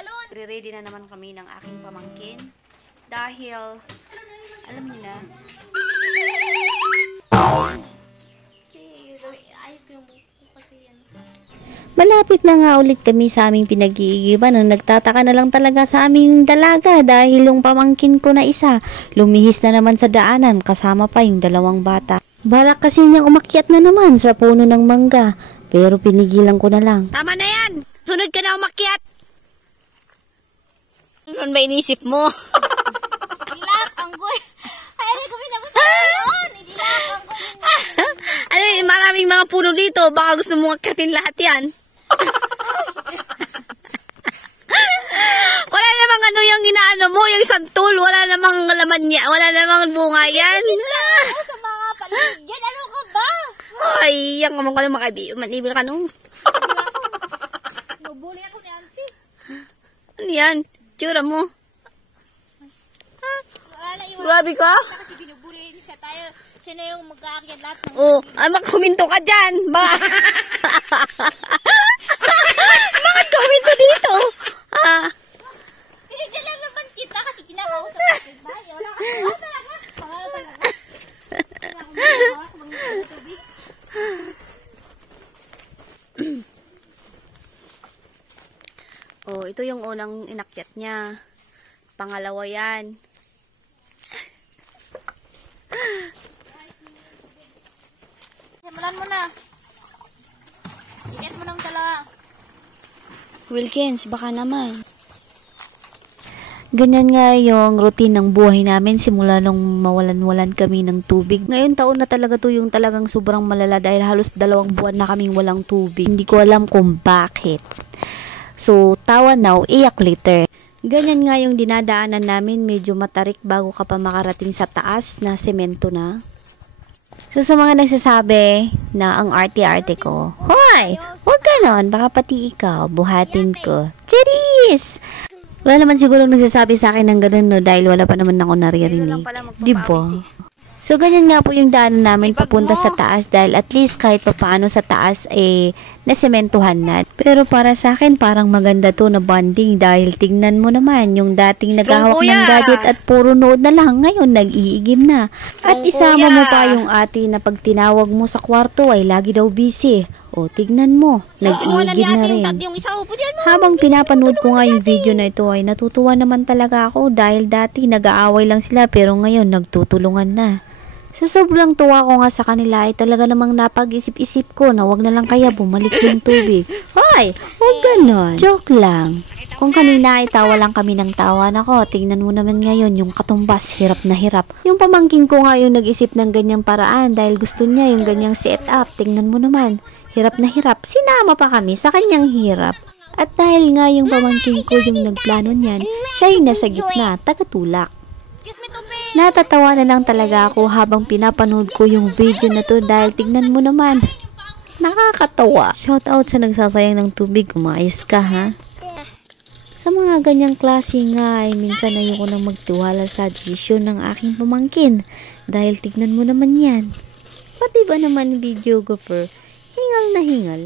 balon. Re-ready na naman kami ng aking pamangkin. Dahil, alam niyo na. Ayos ko yung buko kasi yan. Malapit na nga ulit kami sa aming pinag-iigiban nang nagtataka na lang talaga sa aming dalaga dahil yung pamangkin ko na isa lumihis na naman sa daanan kasama pa yung dalawang bata. Balak kasi niyang umakyat na naman sa puno ng mangga pero pinigilan ko na lang. Tama na yan! Sunod ka na umakyat! Ano ba inisip mo? Ilak, anggoy. Ay, ko pinabot sa balon. Ilak, anggoy. Ano yun, maraming mga puno dito. Baka gusto mong akyatin lahat yan. Wala namang ano yung inaano mo, yung isang tool. Wala namang laman niya. Wala namang bunga yan. Sa mga paligyan, ano ka ba? Ay, yan ka lang makaibigan. Manibig ka nung. Nabuli ako ni auntie. Ano yan? Tsura mo. Wala, iwan. Grabe ka. Kasi binubuli siya tayo. Siya na yung mag-aakyat lahat ng... Oh, ay magkuminto ka dyan. Bakit kuminto dito? Ah. Tinigyan lang naman kita kasi kinakausap natin ba? Wala talaga. Wala talaga. Wala akong magawa kung mga tubig. Oh, ito yung unang inakyat niya. Pangalawa yan. Simulan mo na. Ingat mo ng dala. Wilkins, baka naman. Ganyan nga yung routine ng buhay namin simula nung mawalan-walan kami ng tubig. Ngayon taon na talaga to yung talagang sobrang malala dahil halos 2 buwan na kaming walang tubig. Hindi ko alam kung bakit. So, tawa now, iyak later. Ganyan nga yung dinadaanan namin, medyo matarik bago ka pa makarating sa taas na semento na. So, sa mga nagsasabi na ang arte-arte ko, hoy, huwag ganon, baka pati ikaw, buhatin ko. Cheers! Wala naman siguro nagsasabi sa akin ng ganun, no, dahil wala pa naman ako naririnig. Diba? So, ganyan nga po yung daanan namin papunta sa taas dahil at least kahit pa paano sa taas nasementuhan na. Pero para sa akin, parang maganda to na bonding dahil tignan mo naman yung dating naghahawak ng gadget at puro nood na lang, ngayon nag-iigim na. At isama mo pa yung ate na pag tinawag mo sa kwarto ay lagi daw busy. O, tignan mo, nag-iigib na rin. Habang pinapanood ko nga yung video na ito ay natutuwa naman talaga ako dahil dati nag-aaway lang sila pero ngayon nagtutulungan na. Sa sobrang tuwa ko nga sa kanila ay talaga namang napag-isip-isip ko na wag na lang kaya bumalik yung tubig. Hoy, huwag ganon. Joke lang. Kung kanina ay tawa lang kami ng tawa, nako, tingnan mo naman ngayon yung katumbas, hirap na hirap. Yung pamangkin ko nga yung nag-isip ng ganyang paraan dahil gusto niya yung ganyang setup, tingnan mo naman. Hirap na hirap, sinama pa kami sa kanyang hirap. At dahil nga yung pamangkin ko yung nagplano niyan, siya yung nasa gitna, tagatulak. Natatawa na lang talaga ako habang pinapanood ko yung video na to dahil tignan mo naman, nakakatawa. Shout out sa nagsasayang ng tubig, umayos ka ha? Sa mga ganyang klase nga ay minsan ayoko nang magtiwala sa desisyon ng aking pamangkin dahil tignan mo naman yan. Pati ba naman videographer, hingal na hingal.